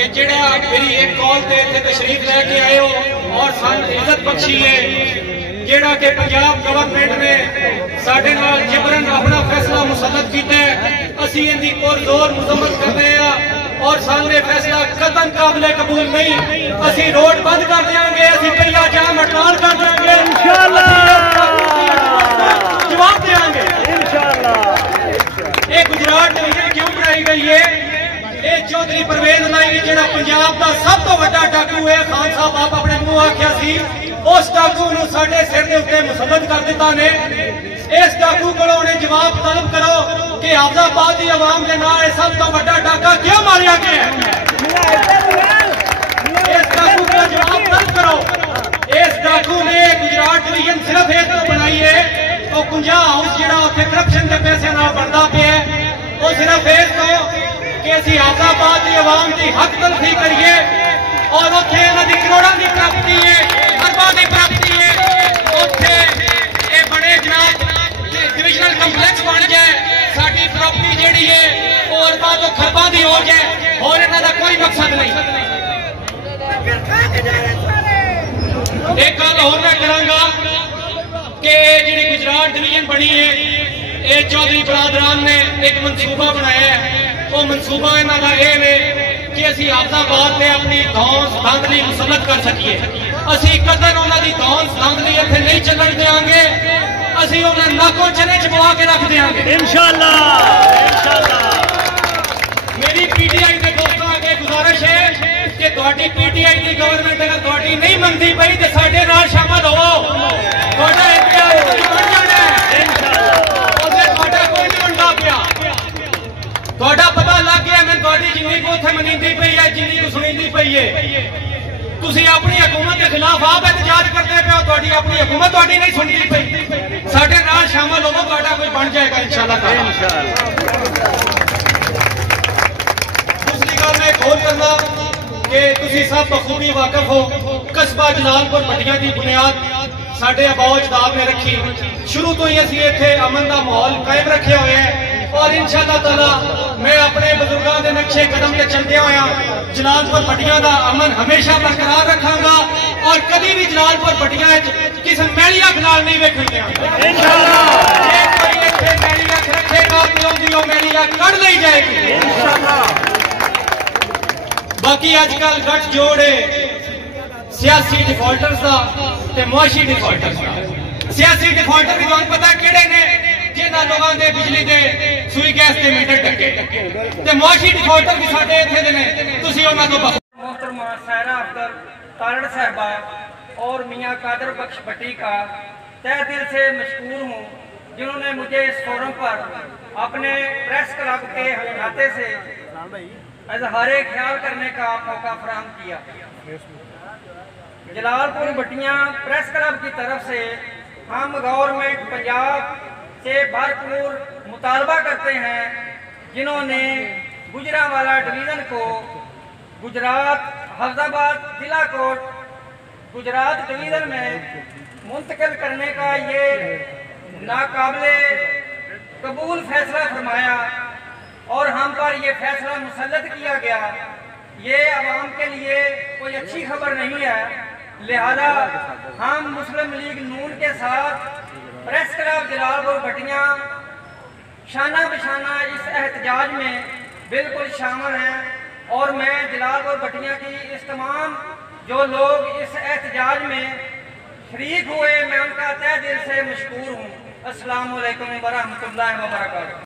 कि जेड़ा मेरी एक कॉल ते तशरीफ लैके आए हो और सन इज्जत बख्शी है, जेड़ा कि पंजाब गवर्नमेंट ने साडे नाल जबरन अपना फैसला मुसलत किया है, असीं इहदी पुरजोर मुजम्मत करते हैं और सामने फैसला कतन काबिले कबूल नहीं। असीं रोड बंद कर देंगे, असीं पहिया जाम हड़ताल कर देंगे, जवाब देंगे इंशाअल्लाह। ये गुजरात डिवीजन क्यों बनाई गई है? ये चौधरी परवेज लाई जेड़ा पंजाब का सब तो बड़ा डाकू है, खान साहब आप अपने मुंह आख्या सी, उस डाकू नूं साडे सिर दे उत्ते मुसलत कर दिता ने। इस डाकू कोलों उन्हें जवाब तलब करो कि हाफजाबाद की आवाम के नाल सब तो बड़ा डाका क्यों मारिया गया है? इस डाकू का जवाब तलब करो। इस डाकू ने गुजरात डिवीजन सिर्फ एक बनाई है, तो कुंजा हाउस जेड़ा उत्थे करप्शन के पैसे नाल बनदा पिया है, वो सिर्फ इस तो कि असीं हाफजाबाद की आवाम की हक तलफी करिए और उत्थे इन्हां दी करोड़ां की प्राप्ति है, अरबां की प्राप्ति है, उत्थे ये बड़े जनाब डिविजनल कंपलैक्स बन जाए, साडी प्रॉपर्टी जेड़ी है वो अरबां तो खरबां दी हो जाए, और इन्हां दा कोई मकसद नहीं। एक गल होर मैं करांगा कि जिहड़ी गुजरात डिवीजन बनी है, ये चौधरी बरादरान ने एक मनसूबा बनाया है। वो मनसूबा इन्हां दा ये है कि असीं हाफजाबाद में अपनी धौंस धांधली मुसलत कर सकीए। असीं कदर उन्हां दी धौंस धांधली इत्थे नहीं चलन देंगे, असीं उन्हां नाकों चने चबवा के रख देंगे इंशाअल्लाह इंशाअल्लाह। मेरी पीटीआई के दोस्तों अगे गुजारिश है कि तुहाडी पीटीआई की गवर्नमेंट अगर तुहाडी नहीं मनदी पई तो साडे नाल शामिल होवो, तुहाडा इख्तियार बन जाना है इंशाअल्लाह। उसे तुहाडा कोई नहीं बनदा पिया, तुहाडा पता लग गया मैं तुहाडी जिंदगी को उत्थे मनींदी पई है, जिंदगी को सुनींदी पई है। तुसीं अपनी हुकूमत के खिलाफ आप एहतजाज करते पे हो, तुहाडी अपनी हुकूमत तुहाडी नहीं सुनदी पई, साडे नाल शामिल होवो, तुहाडा कोई बन जाएगा इंशाअल्लाह इंशाअल्लाह। दूसरी गल मैं एक होर करना कि तुसीं सब बखूबी वाकिफ हो, कस्बा जलालपुर भट्टियां की बुनियाद साडे अबाओ अजदाद ने रखी। शुरू तो ही असीं इत्थे अमन का माहौल कायम रखे हुए हैं और इंशाअल्लाह ताला मैं अपने बुजुर्गों के नक्शे कदम से चलते हुए जलालपुर भट्टियां का अमन हमेशा बरकरार रखांगा और कभी भी जलालपुर भट्टियां किसी मैली अख नाल नहीं वेखण देंगे इंशाअल्लाह। जे कोई इत्थे मैली अख रखेगा तो उहदी ओह मैली अख कढ लई जाएगी इंशाअल्लाह। बाकी अजकल गठ जोड़ है सियासी डिफॉल्टर्स का ते मुआशी डिफॉल्टर्स का। सियासी डिफॉल्टर भी तुहानूं पता किहड़े ने? जिन्हां लोगों के बिजली के सुई गैस के मीटर टके ते मुआशी डिफॉल्टर भी साडे इत्थे दे ने। तुसीं उन्हां तों मोहतरमा सायरा अख्तर तारड़ साहबा और मियाँ कादर बख्श भट्टी का तहे दिल से मशकूर हूँ, जिन्होंने मुझे इस फोरम पर अपने प्रेस क्लब के नाते से इजहारे ख्याल करने का मौका फराहम किया। जलालपुर भट्टियां प्रेस क्लब की तरफ से हम गवर्नमेंट पंजाब से भरपूर मुतालबा करते हैं, जिन्होंने गुजरांवाला डिवीज़न को गुजरात हाफजाबाद जिला कोर्ट गुजरात डिवीज़न में मुंतकिल करने का ये नाकाबिले कबूल फैसला फरमाया और हम पर यह फैसला मुसल्लत किया गया। ये आवाम के लिए कोई अच्छी खबर नहीं है, लिहाजा हम मुस्लिम लीग नून के साथ प्रेस क्लब जलालपुर भट्टियां शाना बशाना इस एहतजाज में बिल्कुल शामिल हैं और मैं जलालपुर भट्टियां की इस तमाम जो लोग इस एहतजाज में शरीक हुए मैं उनका तहे दिल से मशकूर हूँ। अस्सलाम वालेकुम व रहमतुल्लाहि व बरकातहू।